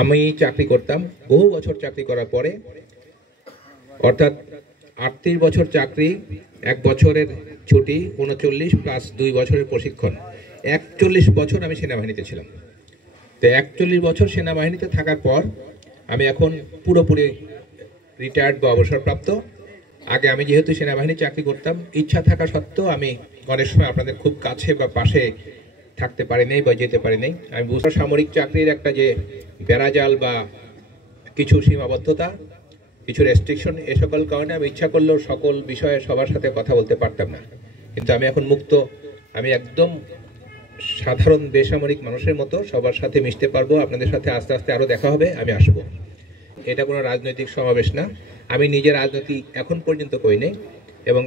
আমি চাকরি করতাম, বহু বছর চাকরি করার পরে, অর্থাৎ 38 বছর চাকরি, 1 বছরের ছুটি, 39 প্লাস 2 বছরের প্রশিক্ষণ, 41 বছর আমি সেনাবাহিনীতে ছিলাম। তো 41 বছর সেনাবাহিনীতে থাকার পর আমি এখন পুরোপুরি রিটায়ার্ড বা অবসরপ্রাপ্ত। আগে আমি যেহেতু সেনাবাহিনী চাকরি করতাম, ইচ্ছা থাকা সত্ত্বেও আমি অনেক সময় আপনাদের খুব কাছে বা পাশে থাকতে পারি নাই বা যেতে পারি নাই। আমি বুঝতে সামরিক চাকরির একটা যে বেড়াজাল বা কিছু সীমাবদ্ধতা, কিছু রেস্ট্রিকশন, এ সকল কারণে আমি ইচ্ছা করলেও সকল বিষয়ে সবার সাথে কথা বলতে পারতাম না। কিন্তু আমি এখন মুক্ত, আমি একদম সাধারণ বেসামরিক মানুষের মতো সবার সাথে মিশতে পারবো। আপনাদের সাথে আস্তে আস্তে আরও দেখা হবে, আমি আসবো। এটা কোনো রাজনৈতিক সমাবেশ না, আমি নিজের রাজনীতি এখন পর্যন্ত করি নাই, এবং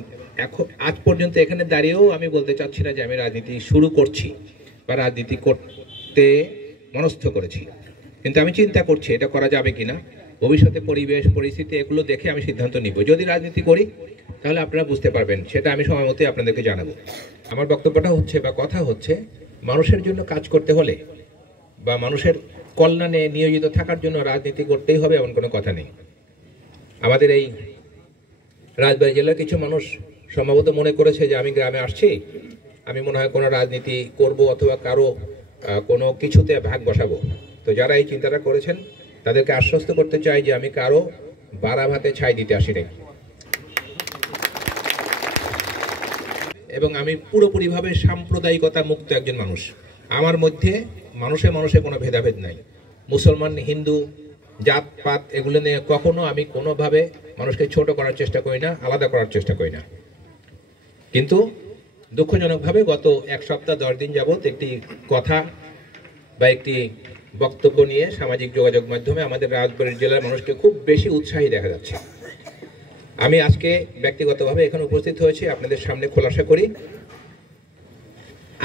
এখন আজ পর্যন্ত এখানে দাঁড়িয়েও আমি বলতে চাচ্ছি না যে আমি রাজনীতি শুরু করছি বা রাজনীতি করতে মনস্থ করেছি। কিন্তু আমি চিন্তা করছি এটা করা যাবে কিনা, ভবিষ্যতে পরিবেশ পরিস্থিতি এগুলো দেখে আমি সিদ্ধান্ত নিব। যদি রাজনীতি করি তাহলে আপনারা বুঝতে পারবেন, সেটা আমি সময় মতোই আপনাদেরকে জানাবো। আমার বক্তব্যটা হচ্ছে বা কথা হচ্ছে, মানুষের জন্য কাজ করতে হলে বা মানুষের কল্যাণে নিয়োজিত থাকার জন্য রাজনীতি করতেই হবে এমন কোনো কথা নেই। আমাদের এই রাজবাড়ী জেলার কিছু মানুষ সম্ভবত মনে করেছে যে আমি গ্রামে আসছি, আমি মনে হয় কোনো রাজনীতি করব অথবা কারো কোনো কিছুতে ভাগ বসাবো। তো যারা এই চিন্তাটা করেছেন তাদেরকে আশ্বস্ত করতে চাই যে আমি কারো বাড়া ভাতে ছাই দিতে আসি নাই, এবং আমি পুরোপুরিভাবে সাম্প্রদায়িকতা মুক্ত একজন মানুষ। আমার মধ্যে মানুষে মানুষে কোনো ভেদাভেদ নাই। মুসলমান, হিন্দু, জাতপাত এগুলো নিয়ে কখনো আমি কোনোভাবে মানুষকে ছোট করার চেষ্টা করি না, আলাদা করার চেষ্টা করি না। কিন্তু দুঃখজনকভাবে গত 1 সপ্তাহ 10 দিন যাবৎ একটি কথা বা একটি বক্তব্য নিয়ে সামাজিক যোগাযোগ মাধ্যমে আমাদের রাজবাড়ী জেলার মানুষকে খুব বেশি উৎসাহী দেখা যাচ্ছে। আমি আজকে ব্যক্তিগতভাবে এখানে উপস্থিত হয়েছি আপনাদের সামনে খোলাসা করি।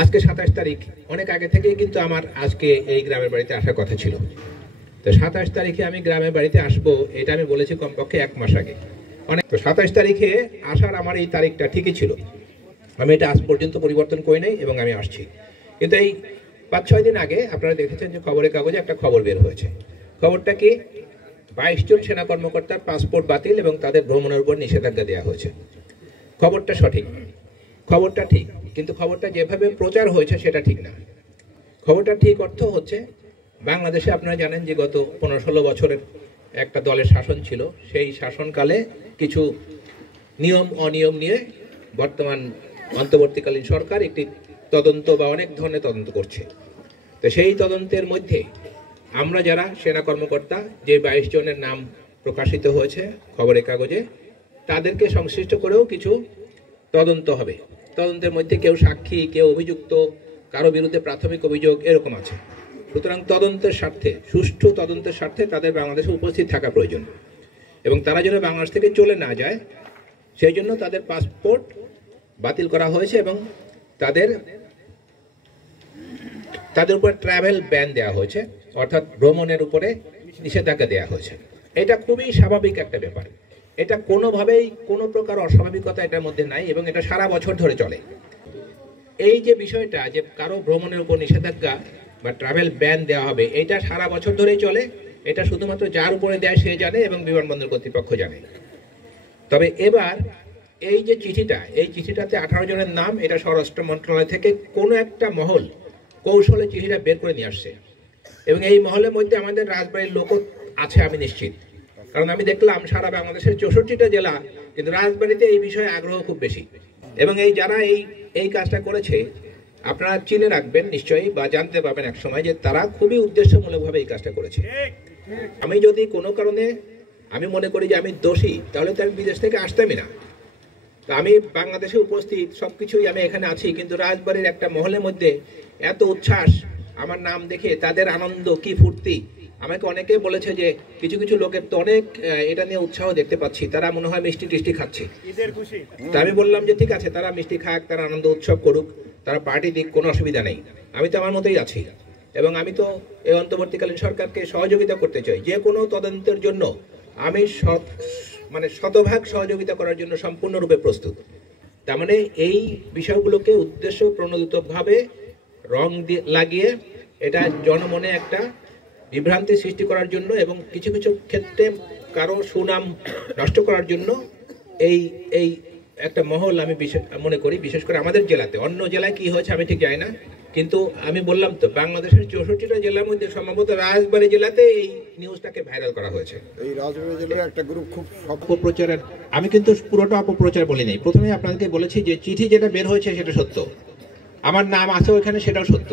আজকে 27 তারিখ, অনেক আগে থেকেই কিন্তু আমার আজকে এই গ্রামের বাড়িতে আসার কথা ছিল। তো 27 তারিখে আমি গ্রামের বাড়িতে আসবো, এটা আমি বলেছি কমপক্ষে 1 মাস আগে। তো 27 তারিখে আসার আমার এই তারিখটা ঠিকই ছিল, আমি এটা আজ পর্যন্ত পরিবর্তন করি নাই এবং আমি আসছি। কিন্তু এই 5-6 দিন আগে আপনারা দেখেছেন যে খবরের কাগজে একটা খবর বের হয়েছে। খবরটা কি? 22 জন সেনা কর্মকর্তার পাসপোর্ট বাতিল এবং তাদের ভ্রমণের উপর নিষেধাজ্ঞা দেওয়া হয়েছে। খবরটা সঠিক, খবরটা ঠিক, কিন্তু খবরটা যেভাবে প্রচার হয়েছে সেটা ঠিক না। খবরটা ঠিক অর্থ হচ্ছে, বাংলাদেশে আপনারা জানেন যে গত 15-16 বছরের একটা দলের শাসন ছিল। সেই শাসনকালে কিছু নিয়ম অনিয়ম নিয়ে বর্তমান অন্তর্বর্তীকালীন সরকার একটি তদন্ত বা অনেক ধরনের তদন্ত করছে। তো সেই তদন্তের মধ্যে আমরা যারা সেনা কর্মকর্তা, যে 22 জনের নাম প্রকাশিত হয়েছে খবরের কাগজে, তাদেরকে সংশ্লিষ্ট করেও কিছু তদন্ত হবে। তদন্তের মধ্যে কেউ সাক্ষী, কেউ অভিযুক্ত, কারো বিরুদ্ধে প্রাথমিক অভিযোগ এরকম আছে। সুতরাং তদন্তের স্বার্থে, সুষ্ঠু তদন্তের স্বার্থে তাদের বাংলাদেশে উপস্থিত থাকা প্রয়োজন, এবং তারা যেন বাংলাদেশ থেকে চলে না যায় সেই জন্য তাদের পাসপোর্ট বাতিল করা হয়েছে এবং তাদের উপরে ট্রাভেল ব্যান দেওয়া হয়েছে, অর্থাৎ ভ্রমণের উপরে নিষেধাজ্ঞা দেওয়া হয়েছে। এটা খুবই স্বাভাবিক একটা ব্যাপার, এটা কোনোভাবেই কোনো প্রকার অস্বাভাবিকতা এটার মধ্যে নাই, এবং এটা সারা বছর ধরে চলে। এই যে বিষয়টা যে কারো ভ্রমণের উপর নিষেধাজ্ঞা বা ট্রাভেল ব্যান দেওয়া হবে, এটা সারা বছর ধরেই চলে। এটা শুধুমাত্র যার উপরে দেয় সে জানে এবং বিমানবন্দর কর্তৃপক্ষ জানে। তবে এবার এই যে চিঠিটা, এই চিঠিটাতে 18 জনের নাম, এটা স্বরাষ্ট্র মন্ত্রণালয় থেকে কোনো একটা মহল কৌশলে চিঠিটা বের করে নিয়ে আসছে, এবং এই মহলের মধ্যে আমাদের রাজবাড়ির লোকও আছে আমি নিশ্চিত। কারণ আমি দেখলাম সারা বাংলাদেশের 64টা জেলা, কিন্তু রাজবাড়িতে এই বিষয়ে আগ্রহ খুব বেশি। এবং এই যারা এই কাজটা করেছে আপনারা চিনে রাখবেন নিশ্চয়ই, বা জানতে পারবেন এক সময় যে তারা খুবই উদ্দেশ্যমূলকভাবে এই কাজটা করেছে। আমি যদি কোনো কারণে আমি মনে করি যে আমি দোষী, তাহলে তো আমি বিদেশ থেকে আসতামই না। তো আমি বাংলাদেশে উপস্থিত, সবকিছুই আমি এখানে আছি, কিন্তু রাজবাড়ির একটা মহলের মধ্যে এত উচ্ছ্বাস, আমার নাম দেখে তাদের আনন্দ কি ফুর্তি। আমাকে অনেকে বলেছে যে কিছু কিছু লোকের তো অনেক এটা নিয়ে উৎসাহ দেখতে পাচ্ছি, তারা মনে হয় মিষ্টি টিষ্টি খাচ্ছে। তা আমি বললাম যে ঠিক আছে, তারা মিষ্টি খাক, তারা আনন্দ উৎসব করুক, তারা পার্টি দিক, কোনো অসুবিধা নেই। আমি তো আমার মতোই আছি, এবং আমি তো এই অন্তর্বর্তীকালীন সরকারকে সহযোগিতা করতে চাই। যে কোনো তদন্তের জন্য আমি শতভাগ সহযোগিতা করার জন্য সম্পূর্ণরূপে প্রস্তুত। তার মানে এই বিষয়গুলোকে উদ্দেশ্য প্রণোদিতভাবে রং লাগিয়ে এটা জনমনে একটা বিভ্রান্তি সৃষ্টি করার জন্য এবং কিছু কিছু ক্ষেত্রে কারো সুনাম নষ্ট করার জন্য এই এই একটা মহল আমি মনে করি, বিশেষ করে আমাদের জেলাতে। অন্য জেলায় কি হয়েছে আমি ঠিক জানি না, কিন্তু আমি বললাম তো বাংলাদেশের 64টা জেলার মধ্যে সম্ভবত রাজবাড়ী জেলাতে এই নিউজটাকে ভাইরাল করা হয়েছে। এই রাজবাড়ী জেলার একটা গ্রুপ খুব অপপ্রচারের, আমি কিন্তু পুরোটা অপপ্রচার বলি নাই। প্রথমে আপনাদেরকে বলেছি যে চিঠি যেটা বের হয়েছে সেটা সত্য, আমার নাম আছে ওইখানে, সেটাও সত্য,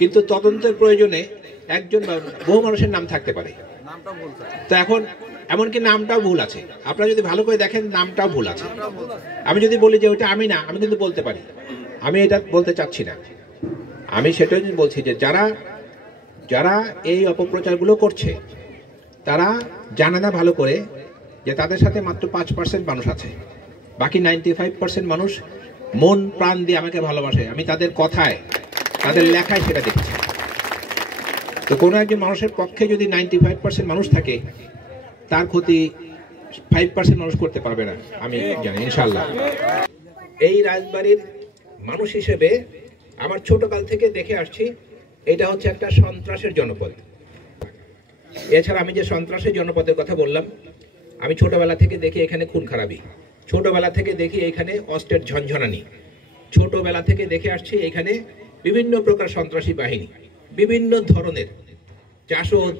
কিন্তু তদন্তের প্রয়োজনে একজন বা বহু মানুষের নাম থাকতে পারে। তো এখন এমনকি নামটাও ভুল আছে, আপনারা যদি ভালো করে দেখেন নামটাও ভুল আছে। আমি যদি বলি যে ওইটা আমি না, আমি কিন্তু বলতে পারি, আমি এটা বলতে চাচ্ছি না। আমি সেটাই বলছি যে যারা যারা এই অপপ্রচারগুলো করছে তারা জানে না ভালো করে যে তাদের সাথে মাত্র 5% মানুষ আছে, বাকি 95% মানুষ মন প্রাণ দিয়ে আমাকে ভালোবাসে। আমি তাদের কথায়, তাদের লেখায় সেটা দেখছি। তো কোনো একজন মানুষের পক্ষে যদি 95% মানুষ থাকে, তার ক্ষতি 5% মানুষ করতে পারবে না, আমি জানি ইনশাল্লাহ। এই রাজবাড়ির মানুষ হিসেবে আমার ছোটকাল থেকে দেখে আসছি এটা হচ্ছে একটা সন্ত্রাসের জনপদ। এছাড়া আমি যে সন্ত্রাসের জনপদের কথা বললাম, আমি ছোটবেলা থেকে দেখি এখানে খুন খারাপি, ছোটবেলা থেকে দেখি এখানে অস্ত্রের ঝনঝনানি, ছোটবেলা থেকে দেখে আসছি এখানে বিভিন্ন প্রকার সন্ত্রাসী বাহিনী, বিভিন্ন ধরনের জাসদ,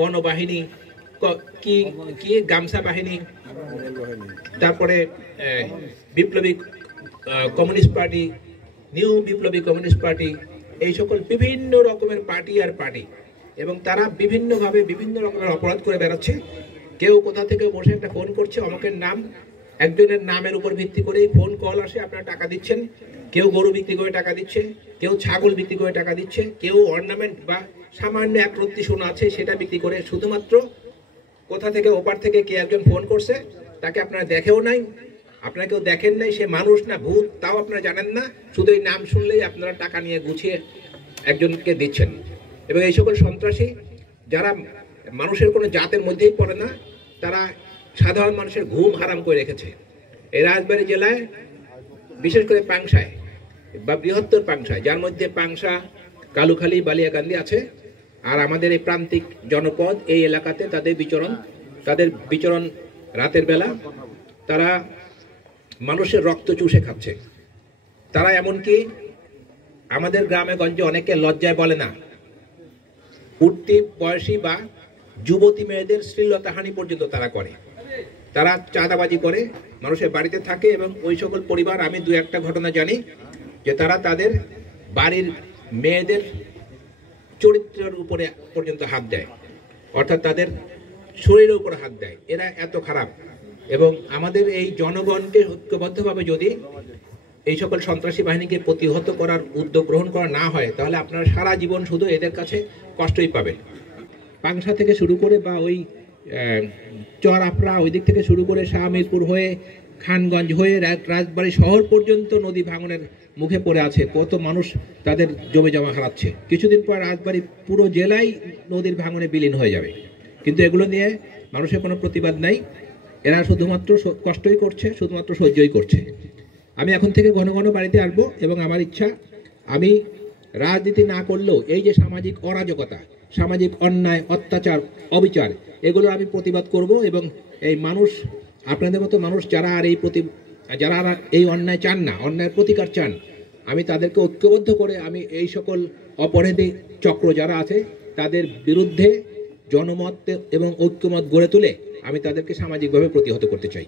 গণবাহিনী, কি কি গামছা বাহিনী, তারপরে বিপ্লবী কমিউনিস্ট পার্টি, নিউ বিপ্লবী কমিউনিস্ট পার্টি, এই সকল বিভিন্ন রকমের পার্টি আর পার্টি, এবং তারা বিভিন্নভাবে বিভিন্ন রকমের অপরাধ করে বেড়াচ্ছে। কেউ কোথা থেকে বসে একটা ফোন করছে, অমুকের নাম, একজনের নামের উপর ভিত্তি করেই ফোন কল আসে, আপনারা টাকা দিচ্ছেন। কেউ গরু বিক্রি করে টাকা দিচ্ছে, কেউ ছাগল বিক্রি করে টাকা দিচ্ছে, কেউ অর্নামেন্ট বা সামান্য এক রত্তি সোনা আছে সেটা বিক্রি করে, শুধুমাত্র কোথা থেকে ওপার থেকে কে একজন ফোন করছে, তাকে আপনারা দেখেও নাই, আপনারা কেউ দেখেন নাই, সে মানুষ না ভূত তাও আপনারা জানেন না, শুধু এই নাম শুনলেই আপনারা টাকা নিয়ে গুছিয়ে একজনকে দিচ্ছেন। এবং এই সকল সন্ত্রাসী যারা মানুষের কোনো জাতের মধ্যেই পড়ে না, তারা সাধারণ মানুষের ঘুম হারাম করে রেখেছে। এই রাজবাড়ী জেলায় বিশেষ করে পাংশায় বা বৃহত্তর পাংশায়, যার মধ্যে পাংশা, কালুখালী, বালিয়াকান্দি আছে, আর আমাদের এই প্রান্তিক জনপদ, এই এলাকাতে তাদের বিচরণ রাতের বেলা, তারা মানুষের রক্ত চুষে খাচ্ছে। তারা এমনকি আমাদের গ্রামে গঞ্জে অনেকে লজ্জায় বলে না, উঠতি বয়সী বা যুবতী মেয়েদের শ্লীলতাহানি পর্যন্ত তারা করে। তারা চাঁদাবাজি করে, মানুষের বাড়িতে থাকে, এবং ওই সকল পরিবার, আমি দু একটা ঘটনা জানি যে তারা তাদের বাড়ির মেয়েদের চরিত্রের উপরে পর্যন্ত হাত দেয়, অর্থাৎ তাদের শরীরের উপরে হাত দেয়। এরা এত খারাপ। এবং আমাদের এই জনগণকে ঐক্যবদ্ধভাবে যদি এই সকল সন্ত্রাসী বাহিনীকে প্রতিহত করার উদ্যোগ গ্রহণ করা না হয়, তাহলে আপনারা সারা জীবন শুধু এদের কাছে কষ্টই পাবেন। পাংশা থেকে শুরু করে বা ওই চর আপড়া ওই দিক থেকে শুরু করে শাহমিরপুর হয়ে খানগঞ্জ হয়ে রাজবাড়ী শহর পর্যন্ত নদী ভাঙনের মুখে পড়ে আছে। কত মানুষ তাদের জমি জমা হারাচ্ছে। কিছুদিন পর রাজবাড়ী পুরো জেলায় নদীর ভাঙনে বিলীন হয়ে যাবে, কিন্তু এগুলো নিয়ে মানুষের কোনো প্রতিবাদ নাই। এরা শুধুমাত্র কষ্টই করছে, শুধুমাত্র সহ্যই করছে। আমি এখন থেকে ঘন ঘন বাড়িতে আসবো, এবং আমার ইচ্ছা, আমি রাজনীতি না করলেও এই যে সামাজিক অরাজকতা, সামাজিক অন্যায়, অত্যাচার, অবিচার, এগুলো আমি প্রতিবাদ করব। এবং এই মানুষ, আপনাদের মতো মানুষ যারা আর এই অন্যায় চান না, অন্যায়ের প্রতিকার চান, আমি তাদেরকে ঐক্যবদ্ধ করে আমি এই সকল অপরাধী চক্র যারা আছে তাদের বিরুদ্ধে জনমত এবং ঐক্যমত গড়ে তুলে আমি তাদেরকে সামাজিকভাবে প্রতিহত করতে চাই।